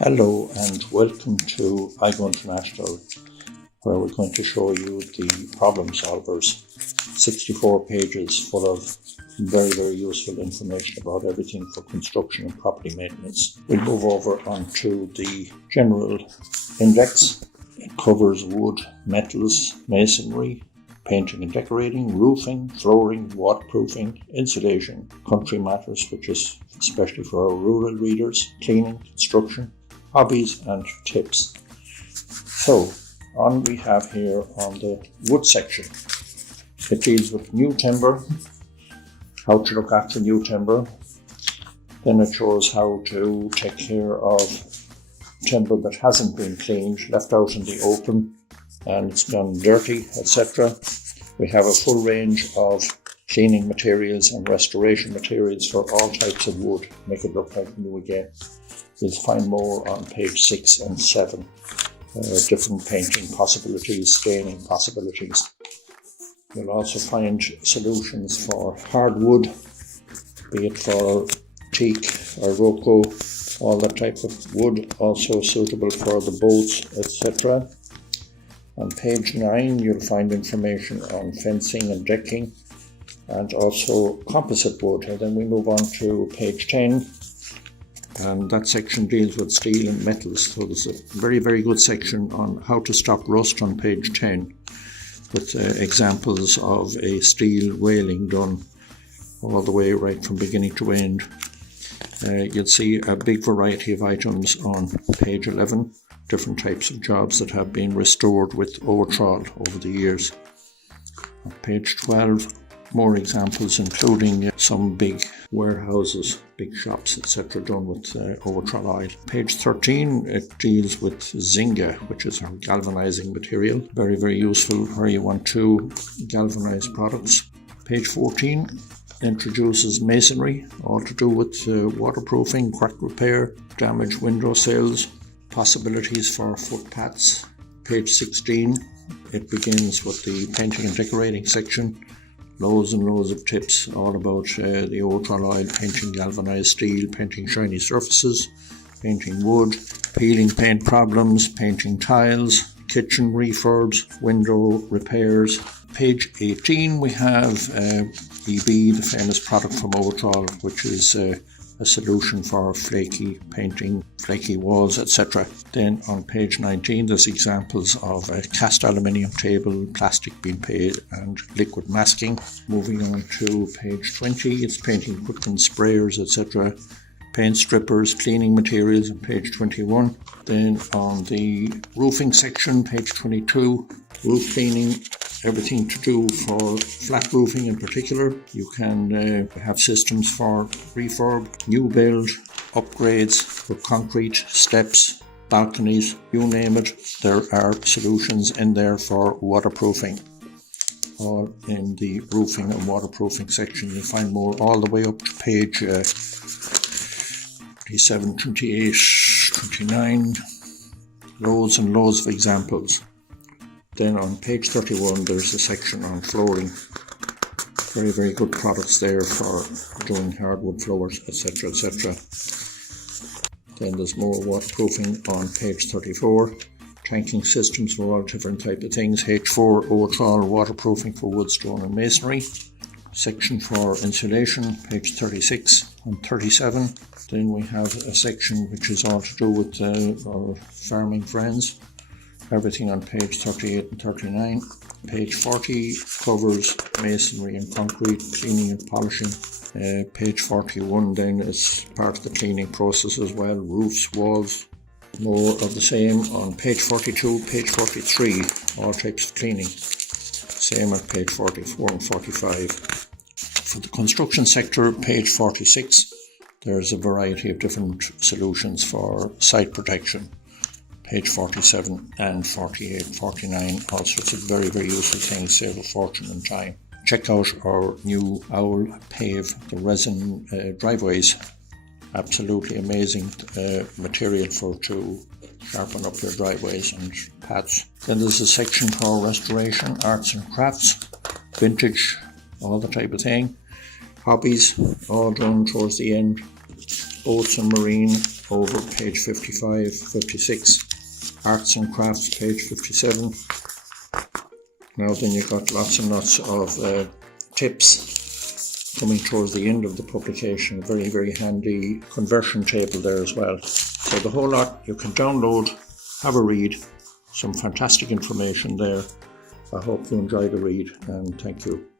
Hello and welcome to Igoe International, where we're going to show you the problem solvers. 64 pages full of very useful information about everything for construction and property maintenance. We'll move over onto the general index. It covers wood, metals, masonry, painting and decorating, roofing, flooring, waterproofing, insulation, country matters, which is especially for our rural readers, cleaning, construction, hobbies and tips. So on we have here on the wood section, it deals with new timber, how to look after new timber. Then it shows how to take care of timber that hasn't been cleaned, left out in the open and it's gone dirty, etc. We have a full range of cleaning materials and restoration materials for all types of wood, make it look like new again. You'll find more on page 6 and 7, different painting possibilities, staining possibilities. You'll also find solutions for hardwood, be it for teak or roco, all that type of wood, also suitable for the boats, etc. On page 9 you'll find information on fencing and decking and also composite wood. And then we move on to page 10, and that section deals with steel and metals. So there's a very good section on how to stop rust on page 10 with examples of a steel railing done all the way right from beginning to end. You'll see a big variety of items on page 11, different types of jobs that have been restored with Owatrol over the years. On page 12, more examples including some big warehouses, big shops, etc. done with Owatrol oil. Page 13, it deals with Zinga, which is our galvanizing material. Very useful where you want to galvanize products. Page 14 introduces masonry, all to do with waterproofing, crack repair, damaged window sills, possibilities for footpaths. Page 16, it begins with the painting and decorating section. Loads and loads of tips all about the Owatrol oil, painting galvanized steel, painting shiny surfaces, painting wood, peeling paint problems, painting tiles, kitchen refurbs, window repairs. Page 18 we have EB, the famous product from Owatrol, which is a solution for flaky painting, flaky walls, etc. Then on page 19 there's examples of a cast aluminium table, plastic being paid and liquid masking. Moving on to page 20, it's painting equipment, sprayers, etc. Paint strippers, cleaning materials on page 21. Then on the roofing section, page 22, roof cleaning, everything to do for flat roofing in particular. You can have systems for refurb, new build, upgrades for concrete, steps, balconies, you name it. There are solutions in there for waterproofing. All in the roofing and waterproofing section. You'll find more all the way up to page 27, 28, 29. Loads and loads of examples. Then on page 31 there's a section on flooring. Very good products there for doing hardwood floors, etc. Then there's more waterproofing on page 34. Tanking systems for all different type of things. H4 Owatrol waterproofing for wood, stone and masonry. Section for insulation, page 36 and 37. Then we have a section which is all to do with our farming friends. Everything on page 38 and 39. Page 40 covers masonry and concrete, cleaning and polishing. Page 41 then is part of the cleaning process as well, roofs, walls. More of the same on page 42, page 43, all types of cleaning. Same on page 44 and 45. For the construction sector, page 46, there's a variety of different solutions for site protection. Page 47 and 48, 49, all sorts of very useful things, save a fortune and time. Check out our new Owl Pave, the resin driveways. Absolutely amazing material to sharpen up your driveways and paths. Then there's a section for restoration, arts and crafts, vintage, all the type of thing. Hobbies, all done towards the end. Boats and marine, over page 55, 56, arts and crafts page 57. Now then you've got lots and lots of tips coming towards the end of the publication. A very, very handy conversion table there as well. So the whole lot you can download, have a read, some fantastic information there. I hope you enjoy the read, and thank you.